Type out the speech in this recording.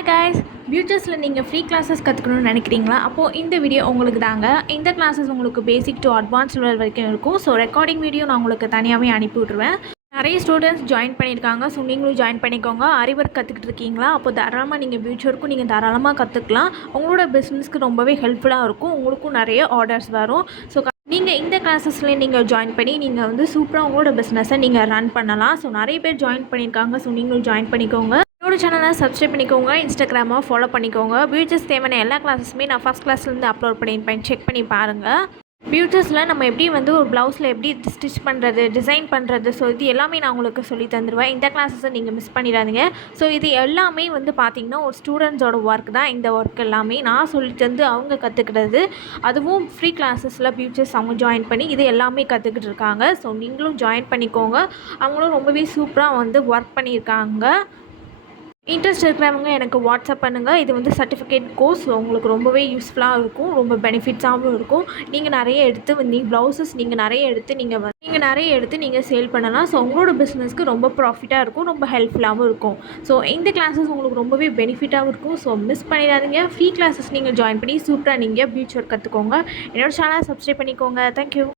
Hi guys, பியூச்சர்ஸில் நீங்கள் free classes கற்றுக்கணும்னு நினைக்கிறீங்களா? அப்போது இந்த வீடியோ உங்களுக்கு தாங்க. இந்த கிளாஸஸ் உங்களுக்கு பேசிக் டு அட்வான்ஸ் லெவல் வரைக்கும் இருக்கும். ஸோ ரெக்கார்டிங் வீடியோ நான் உங்களுக்கு தனியாகவே அனுப்பி விட்ருவேன். நிறைய ஸ்டூடெண்ட்ஸ் ஜாயின் பண்ணியிருக்காங்க. ஸோ நீங்களும் ஜாயின் பண்ணிக்கோங்க. ஆரி ஒர்க் கற்றுக்கிட்டு இருக்கீங்களா? அப்போ தாராளமாக நீங்கள் ஃபியூச்சருக்கும் நீங்கள் தாராளமாக கற்றுக்கலாம். உங்களோட பிஸ்னஸ்க்கு ரொம்பவே ஹெல்ப்ஃபுல்லாக இருக்கும். உங்களுக்கும் நிறைய ஆர்டர்ஸ் வரும். ஸோ நீங்கள் இந்த கிளாஸஸ்லேயே நீங்கள் ஜாயின் பண்ணி நீங்கள் வந்து சூப்பராக உங்களோட பிஸ்னஸை நீங்கள் ரன் பண்ணலாம். ஸோ நிறைய பேர் ஜாயின் பண்ணியிருக்காங்க. ஸோ நீங்களும் ஜாயின் பண்ணிக்கோங்க. என்னோட சேனலை சப்ஸ்கிரைப் பண்ணிக்கோங்க. இன்ஸ்டாகிராமை ஃபாலோ பண்ணிக்கோங்க. பியூச்சர்ஸ் தேவையான எல்லா கிளாஸஸுமே நான் ஃபஸ்ட் கிளாஸ்லேருந்து அப்லோட் பண்ணியிருப்பேன். செக் பண்ணி பாருங்கள். பியூச்சர்ஸில் நம்ம எப்படி வந்து ஒரு ப்ளவுஸில் எப்படி ஸ்டிச் பண்ணுறது, டிசைன் பண்ணுறது, ஸோ இது எல்லாமே நான் உங்களுக்கு சொல்லி தந்துடுவேன். இந்த கிளாஸஸை நீங்கள் மிஸ் பண்ணிடாதீங்க. ஸோ இது எல்லாமே வந்து பார்த்திங்கன்னா ஒரு ஸ்டூடெண்ட்ஸோட ஒர்க் தான். இந்த ஒர்க் எல்லாமே நான் சொல்லி தந்து அவங்க கற்றுக்கிட்டது. அதுவும் ஃப்ரீ கிளாஸஸில் பியூச்சர்ஸ் அவங்க ஜாயின் பண்ணி இது எல்லாமே கற்றுக்கிட்டு இருக்காங்க. ஸோ நீங்களும் ஜாயின் பண்ணிக்கோங்க. அவங்களும் ரொம்பவே சூப்பராக வந்து ஒர்க் பண்ணியிருக்காங்க. இன்ட்ரெஸ்ட் இருக்கிறவங்க எனக்கு வாட்ஸ்அப் பண்ணுங்கள். இது வந்து சர்டிஃபிகேட் கோர்ஸ். உங்களுக்கு ரொம்பவே யூஸ்ஃபுல்லாக இருக்கும். ரொம்ப பெனிஃபிட்ஸாகவும் இருக்கும். நீங்கள் நிறைய எடுத்து ப்ளவுசஸ் நீங்கள் நிறைய எடுத்து நீங்கள் சேல் பண்ணலாம். ஸோ உங்களோட பிஸ்னஸ்க்கு ரொம்ப ப்ராஃபிட்டாக இருக்கும். ரொம்ப ஹெல்ப்ஃபுல்லாகவும் இருக்கும். ஸோ இந்த கிளாஸஸ் உங்களுக்கு ரொம்பவே பெனிஃபிட்டாகவும் இருக்கும். ஸோ மிஸ் பண்ணிடாதீங்க. ஃப்ரீ கிளாஸஸ் நீங்கள் ஜாயின் பண்ணி சூப்பராக நீங்கள் ஃபியூச்சர் கற்றுக்கோங்க. என்னோடய சேனலை சப்ஸ்கிரைப் பண்ணிக்கோங்க. தேங்க்யூ.